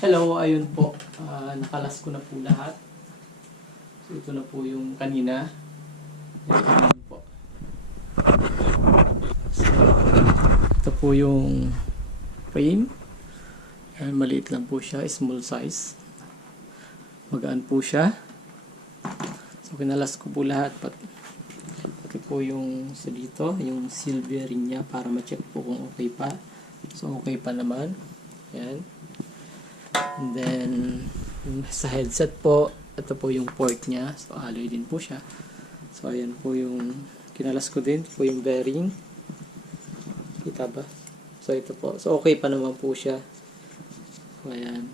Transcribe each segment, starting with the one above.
Hello, ayun po. Nakalas ko na po lahat. So, ito na po yung kanina. Ayan po. So, ito po yung frame. Ayan, maliit lang po siya, small size. Magaan po siya. So, kinalas ko po lahat. Pati po yung sa dito, yung silver ring niya para ma-check po kung okay pa. So, okay pa naman. Ayan. And then, sa headset po, ito po yung port niya. So, alloy din po siya. So, ayan po yung kinalas ko din. Ito po yung bearing. Kita ba? So, ito po. So, okay pa naman po siya. So, ayan.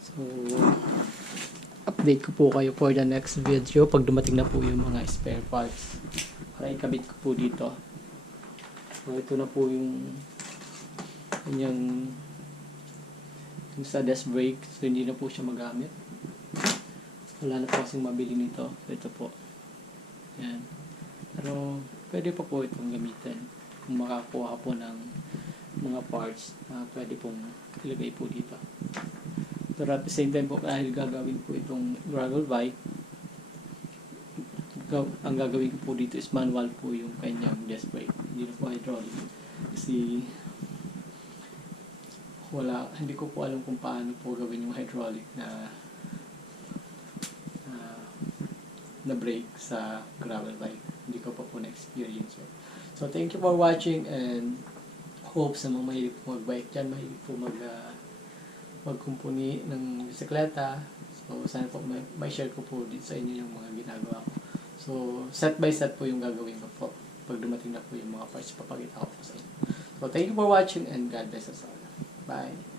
So, update ko po kayo for the next video pag dumating na po yung mga spare parts. Para ikabit ko po dito. So, ito na po yung kanyang sa disc brake, so hindi na po siya magamit. Wala na po kasing mabili nito. So ito po. Yan. Pero pwede pa po itong gamitin kung makakuha po ng mga parts na pwede pong ilagay po dito. Pero at the same time po, dahil gagawin po itong gravel bike, ang gagawin ko po dito is manual po yung kanyang disc brake. Hindi na po hydraulic. Kasi hindi ko po alam kung paano po gawin yung hydraulic na brake sa gravel bike. Hindi ko pa po na-experience. So, thank you for watching and hope sa mga mahilig po mag-bike dyan, mahilig po magkumpuni ng bisikleta. So, sana po may share ko po dito sa inyo yung mga ginagawa ko. So, set by set po yung gagawin ko po. Pag dumating na po yung mga parts, papakita ko po sa inyo. So, thank you for watching and God bless us all. Bye.